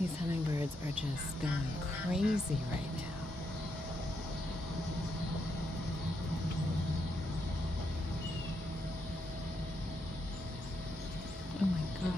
These hummingbirds are just going crazy right now. Oh my gosh.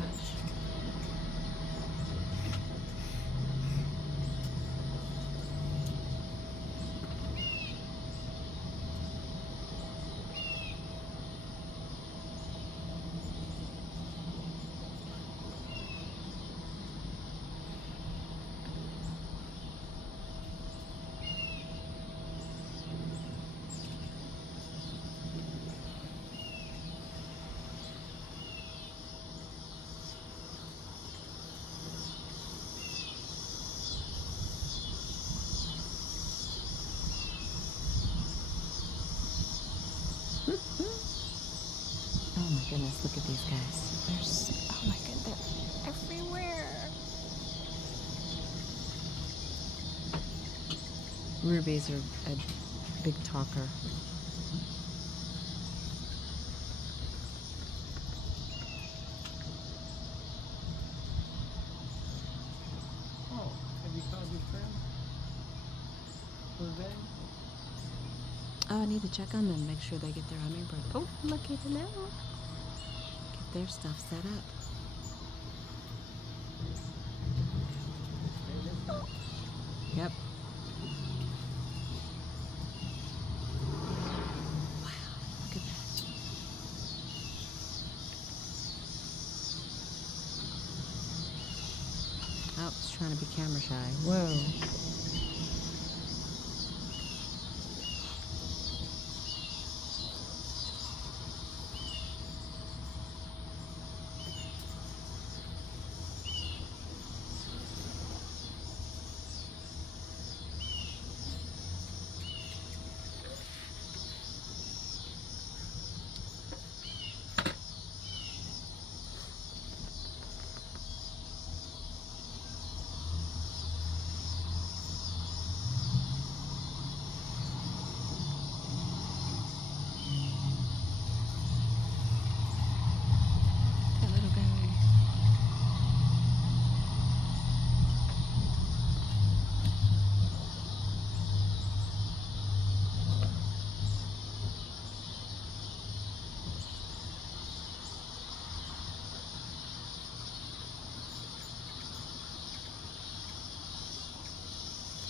Oh my goodness, look at these guys. Oh my goodness, they're everywhere. Rubies are a big talker. Oh, have you called your friend? For them? Oh, I need to check on them, make sure they get their hummingbird. Oh, look at them now. Get their stuff set up. Yep. Wow, look at that. Oh, it's trying to be camera shy. Whoa. That little guy.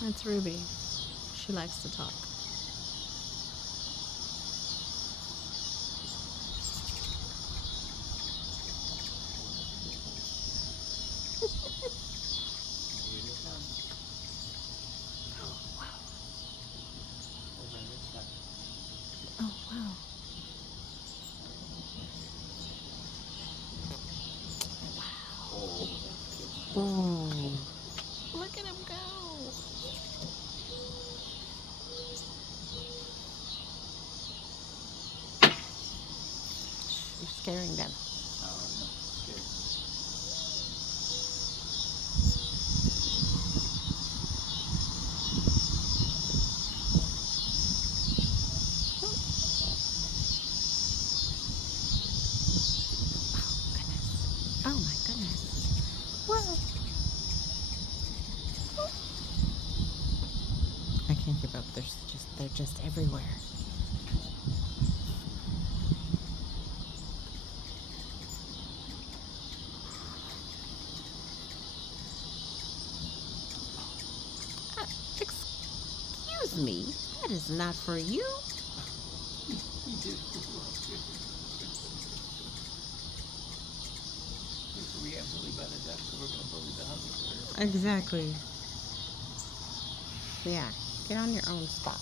That's Ruby. She likes to talk. Here they come. Oh, wow. Over on this side. Oh, wow. Oh, that's good. Oh, look at him go. You're scaring them. Oh, no. Good. Oh, goodness. Oh, my goodness. Whoa. I can't keep up. They're just everywhere. Uh, excuse me. That is not for you. He did. We have to leave by the duck, so we're going to bully the hummingbird. Exactly. Yeah. Get on your own spot.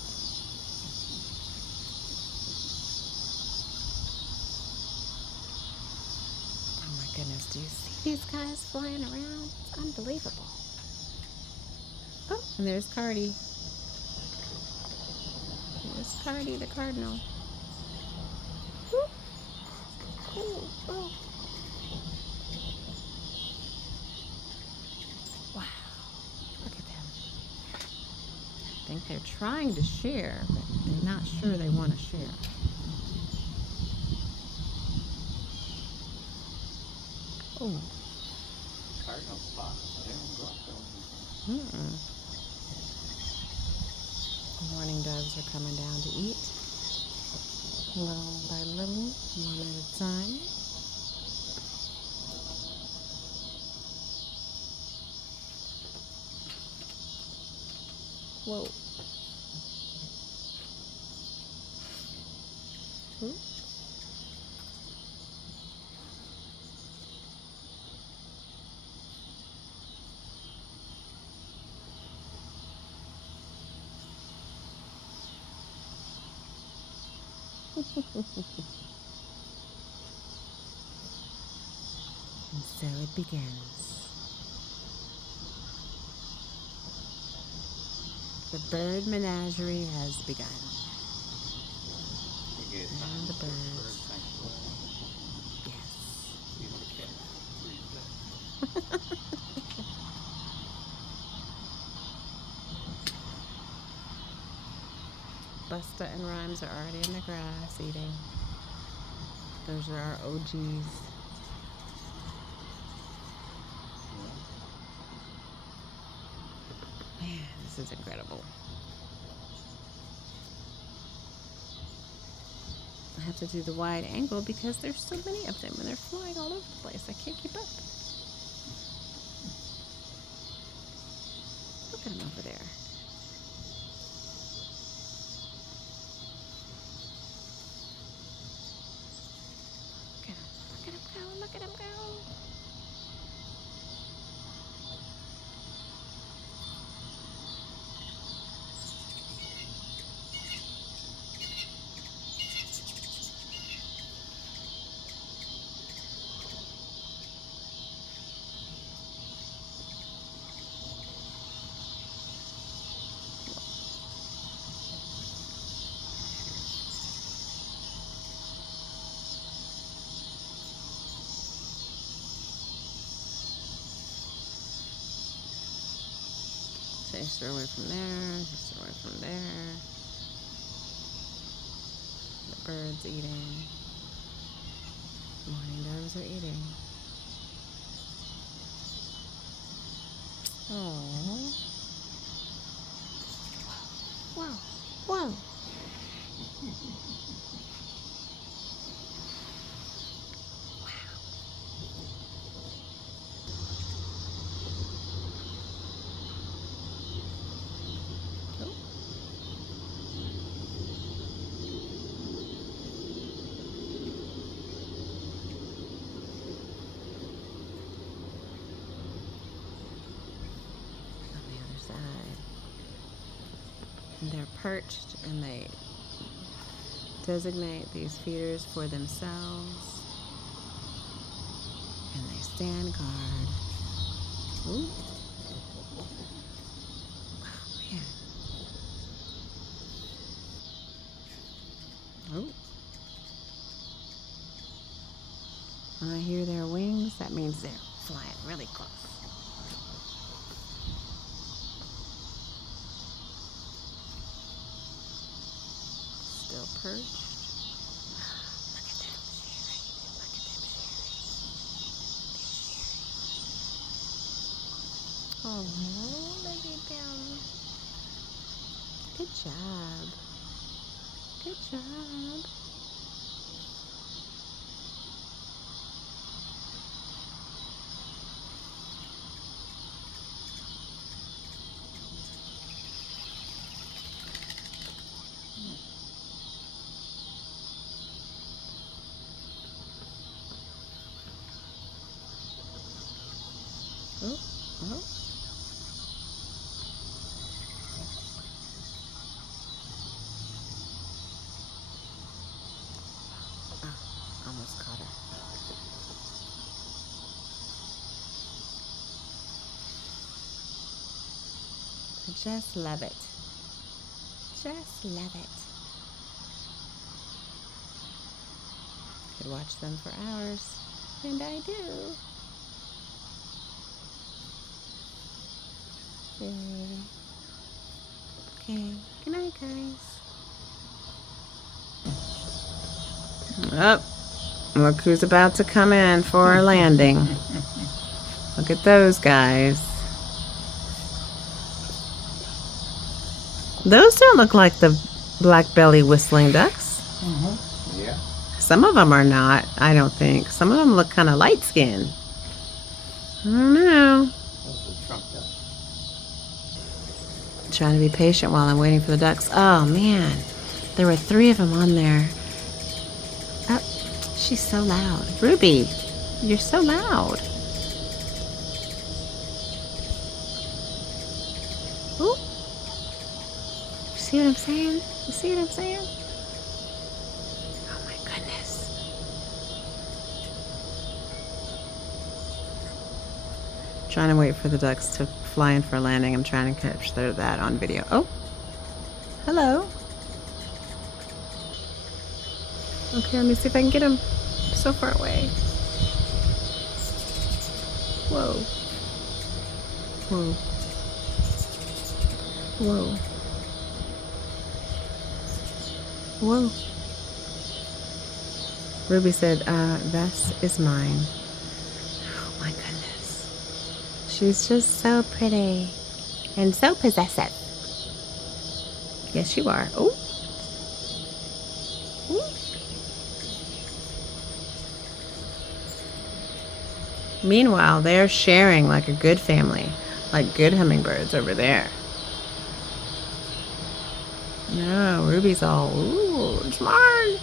Oh my goodness. Do you see these guys flying around? It's unbelievable. Oh, and there's Cardi. There's Cardi the cardinal. Whoop. Ooh, oh. Wow. Look at them. I think they're trying to share, but they're not sure they want to share. Oh. Cardinal spot. There we go. Mm-mm. Morning doves are coming down to eat. Little by little, one at a time. Whoa. Ooh. And so it begins. The bird menagerie has begun. And the birds. Yes. Busta and Rhymes are already in the grass eating. Those are our OGs. Man, this is incredible. I have to do the wide angle because there's so many of them and they're flying all over the place. I can't keep up. Look at them over there. Look at him go. Look at him go. Chase her away from there. Chase her away from there. The birds eating. Morning doves are eating. Aww. Wow. Wow. Oh. On the other side. And they're perched and they designate these feeders for themselves. And they stand guard. Ooh. Oh, man. Oh. When I hear their wings, that means they're flying really close. Still perched. Look at them sharing. Look at them sharing. Oh, look at them. Good job. Good job. Oh, oh. Oh, almost caught her. I just love it. Just love it. Could watch them for hours, and I do. Yay. Okay, good night, guys. Oh, look who's about to come in for our landing. Look at those guys. Those don't look like the black belly whistling ducks. Yeah. Some of them are not, I don't think. Some of them look kind of light skinned. I don't know. Those are trunk ducks. Trying to be patient while I'm waiting for the ducks. Oh man, there were 3 of them on there. Oh, she's so loud. Ruby, you're so loud. Ooh. You see what I'm saying? You see what I'm saying? Oh my goodness. Trying to wait for the ducks to fly in for a landing. I'm trying to catch that on video. Oh, hello. Okay, let me see if I can get him. So far away. Whoa. Whoa. Whoa. Whoa. Ruby said, this is mine. Oh my goodness. She's just so pretty and so possessive. Yes, you are. Oh. Meanwhile, they're sharing like a good family, like good hummingbirds over there. No, Ruby's all, ooh, it's mine.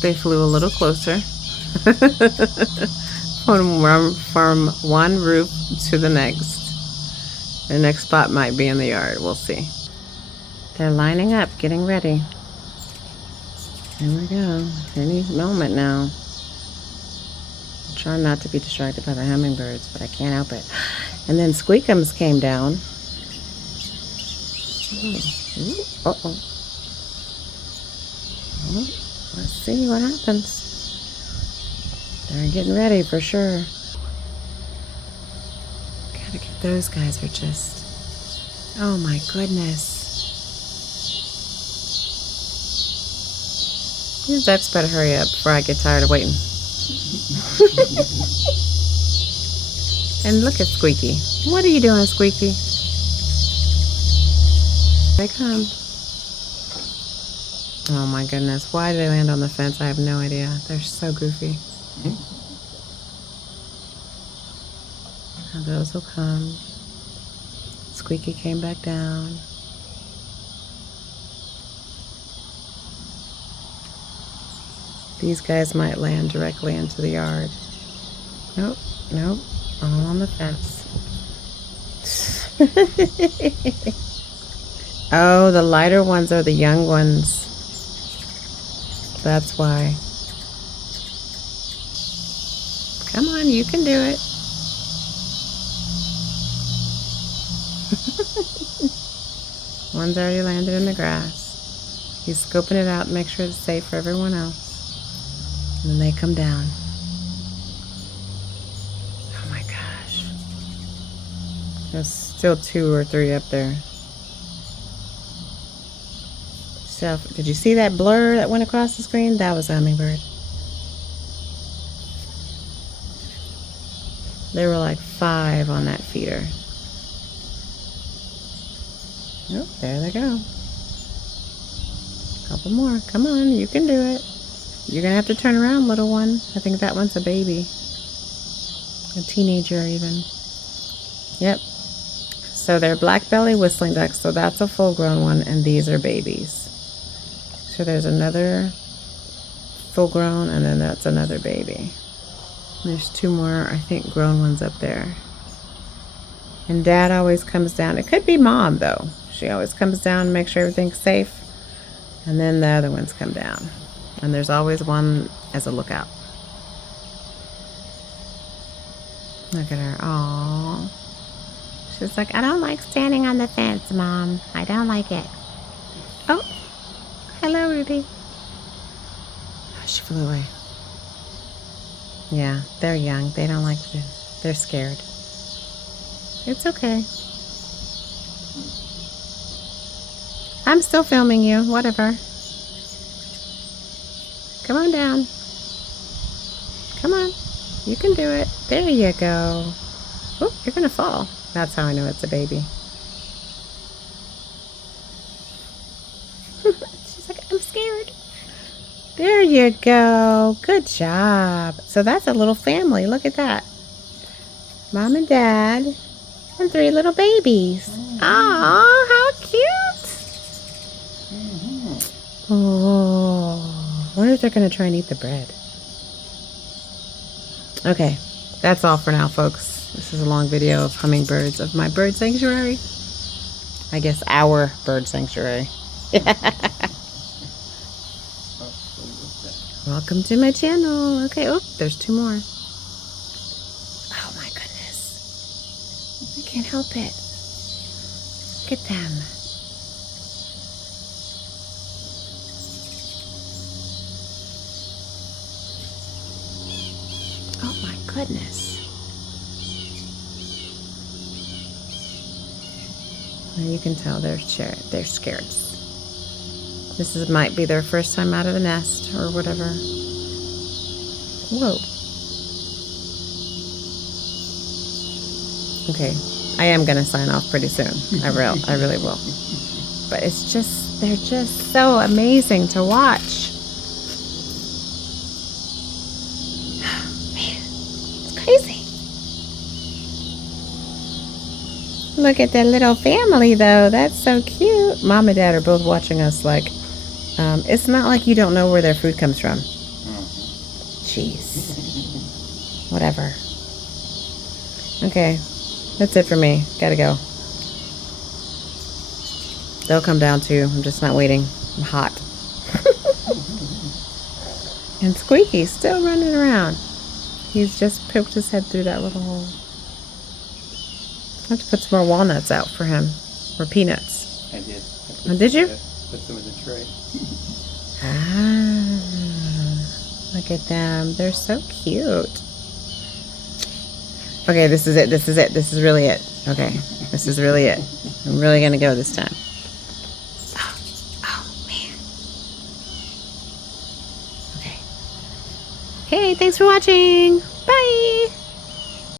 They flew a little closer from one roof to the next. Their next spot might be in the yard. We'll see. They're lining up, getting ready. Here we go. Any moment now. I'm trying not to be distracted by the hummingbirds, but I can't help it. And then Squeakums came down. Uh-oh. Well, let's see what happens. They're getting ready for sure. Gotta get those guys are just... Oh my goodness. These ducks better hurry up before I get tired of waiting. And look at Squeaky. What are you doing, Squeaky? They come. Oh my goodness. Why did they land on the fence? I have no idea. They're so goofy. Now those will come. Squeaky came back down. These guys might land directly into the yard. Nope, nope. All on the fence. Oh, the lighter ones are the young ones. That's why. Come on, you can do it. One's already landed in the grass. He's scoping it out and make sure it's safe for everyone else. And then they come down. Oh my gosh. There's still 2 or 3 up there. So, did you see that blur that went across the screen? That was a hummingbird. There were like 5 on that feeder. Oh, there they go. Couple more. Come on, you can do it. You're gonna have to turn around, little one. I think that one's a baby. A teenager even. Yep. So they're black belly whistling ducks, so that's a full grown one, and these are babies. So there's another full grown, and then that's another baby. There's 2 more, I think, grown ones up there. And Dad always comes down. It could be Mom, though. She always comes down and makes sure everything's safe. And then the other ones come down. And there's always one as a lookout. Look at her. Aww. She's like, I don't like standing on the fence, Mom. I don't like it. Oh. Hello, Ruby. Oh, she flew away. Yeah, they're young. They don't like to. They're scared. It's okay. I'm still filming you. Whatever. Come on down. Come on. You can do it. There you go. Oh, you're going to fall. That's how I know it's a baby. you go. Good job. So that's a little family. Look at that. Mom and Dad and 3 little babies. Aw, how cute. Oh, I wonder if they're going to try and eat the bread. Okay, that's all for now, folks. This is a long video of hummingbirds of my bird sanctuary. I guess our bird sanctuary. Welcome to my channel. Okay, oh, there's 2 more. Oh my goodness. I can't help it. Look at them. Oh my goodness. Well, you can tell they're scared. This might be their first time out of the nest or whatever. Whoa. Okay, I am gonna sign off pretty soon. I really will. But it's just, they're just so amazing to watch. Man, it's crazy. Look at their little family though. That's so cute. Mom and Dad are both watching us like, it's not like you don't know where their food comes from. Jeez. Whatever. Okay. That's it for me. Gotta go. They'll come down too. I'm just not waiting. I'm hot. And Squeaky's still running around. He's just poked his head through that little hole. I have to put some more walnuts out for him. Or peanuts. I did. Oh, did you? Put them in the tray. Ah, look at them. They're so cute. Okay, this is it. This is it. This is really it. Okay, this is really it. I'm really gonna go this time. Oh man. Okay. Hey, thanks for watching. Bye.